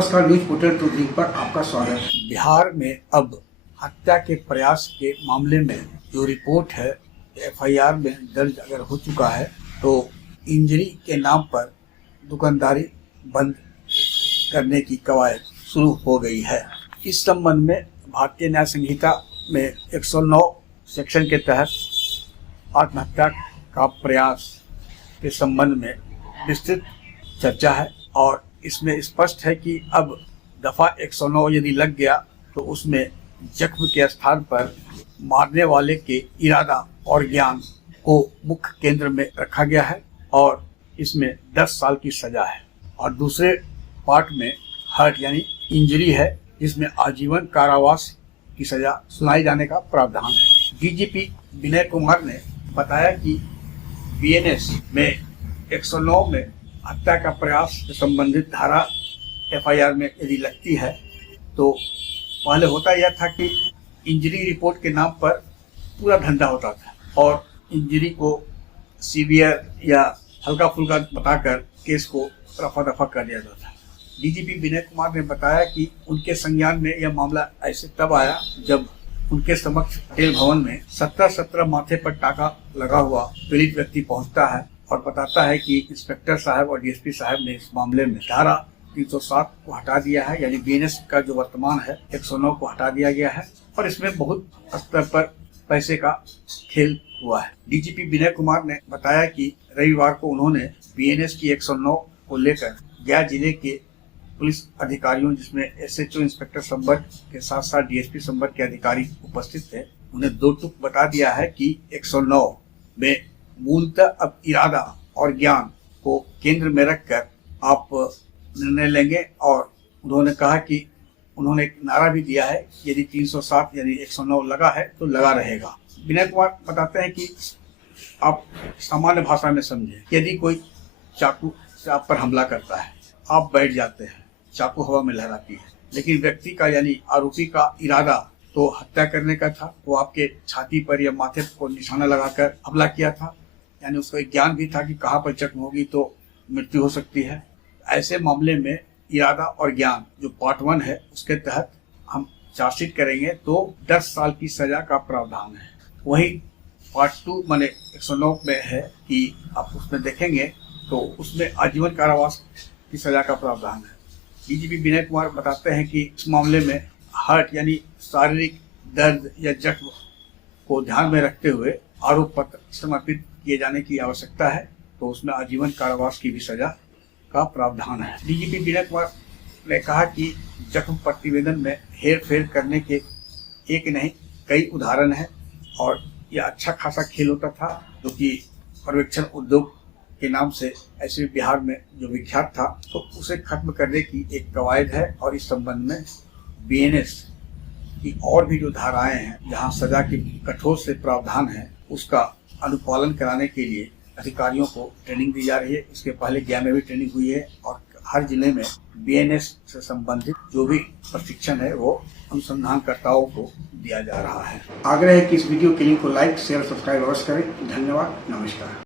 नमस्कार, news portal to dream पर आपका स्वागत है। बिहार में अब हत्या के प्रयास के मामले में जो रिपोर्ट है एफआईआर में दर्ज अगर हो चुका है तो इंजरी के नाम पर दुकानदारी बंद करने की कवायद शुरू हो गई है। इस संबंध में भारतीय न्याय संहिता में 109 सेक्शन के तहत आत्महत्या का प्रयास के संबंध में विस्तृत चर्चा है और इसमें स्पष्ट है कि अब दफा 109 यदि लग गया तो उसमें जख्म के स्थान पर मारने वाले के इरादा और ज्ञान को मुख्य केंद्र में रखा गया है और इसमें 10 साल की सजा है। और दूसरे पार्ट में हर्ट यानी इंजरी है, जिसमें आजीवन कारावास की सजा सुनाई जाने का प्रावधान है। डीजीपी विनय कुमार ने बताया कि बीएनएस में 109 में हत्या का प्रयास से संबंधित धारा एफआईआर में यदि लगती है तो पहले होता यह था कि इंजरी रिपोर्ट के नाम पर पूरा धंधा होता था और इंजरी को सीवियर या हल्का फुल्का बताकर केस को रफा दफा कर दिया जाता था। डीजीपी विनय कुमार ने बताया कि उनके संज्ञान में यह मामला ऐसे तब आया जब उनके समक्ष पटेल भवन में 17 माथे पर टाका लगा हुआ पीड़ित व्यक्ति पहुंचता है और बताता है कि इंस्पेक्टर साहब और डीएसपी साहब ने इस मामले में धारा 307 को हटा दिया है, यानी बीएनएस का जो वर्तमान है 109 को हटा दिया गया है और इसमें बहुत स्तर पर पैसे का खेल हुआ है। डीजीपी विनय कुमार ने बताया कि रविवार को उन्होंने बीएनएस की 109 को लेकर गया जिले के पुलिस अधिकारियों, जिसमें एसएचओ इंस्पेक्टर संबट के साथ साथ डीएसपी संबट के अधिकारी उपस्थित थे, उन्हें दो टूक बता दिया है कि 109 में मूलतः अब इरादा और ज्ञान को केंद्र में रखकर आप निर्णय लेंगे। और उन्होंने कहा कि उन्होंने एक नारा भी दिया है, यदि 307 यानी 109 लगा है तो लगा रहेगा। विनय कुमार बताते हैं कि आप सामान्य भाषा में समझें, यदि कोई चाकू से आप पर हमला करता है, आप बैठ जाते हैं, चाकू हवा में लहराती है, लेकिन व्यक्ति का यानी आरोपी का इरादा तो हत्या करने का था, वो आपके छाती पर या माथे को निशाना लगाकर हमला किया था, यानी उसको एक ज्ञान भी था कि कहाँ पर जख्म होगी तो मृत्यु हो सकती है। ऐसे मामले में इरादा और ज्ञान जो पार्ट 1 है उसके तहत हम चार्जशीट करेंगे तो 10 साल की सजा का प्रावधान है। वही पार्ट 2 माने 109 में है कि आप उसमें देखेंगे तो उसमें आजीवन कारावास की सजा का प्रावधान है। डीजीपी विनय कुमार बताते हैं कि इस मामले में हर्ट यानी शारीरिक दर्द या जख्म को ध्यान में रखते हुए आरोप पत्र समर्पित किए जाने की आवश्यकता है, तो उसमें आजीवन कारावास की भी सजा का प्रावधान है। डीजीपी विनय कुमार ने कहा कि जख्म प्रतिवेदन में हेर फेर करने के एक नहीं कई उदाहरण हैं और यह अच्छा खासा खेल होता था, जो कि पर्यवेक्षण उद्योग के नाम से ऐसे बिहार में जो विख्यात था, तो उसे खत्म करने की एक कवायद है। और इस संबंध में बीएनएस की और भी जो धाराएं हैं जहां सजा की कठोर से प्रावधान है, उसका अनुपालन कराने के लिए अधिकारियों को ट्रेनिंग दी जा रही है। इसके पहले गया में भी ट्रेनिंग हुई है और हर जिले में बीएनएस से संबंधित जो भी प्रशिक्षण है वो अनुसंधानकर्ताओं को दिया जा रहा है। आग्रह है कि इस वीडियो के लिंक को लाइक, शेयर, सब्सक्राइब अवश्य करें। धन्यवाद, नमस्कार।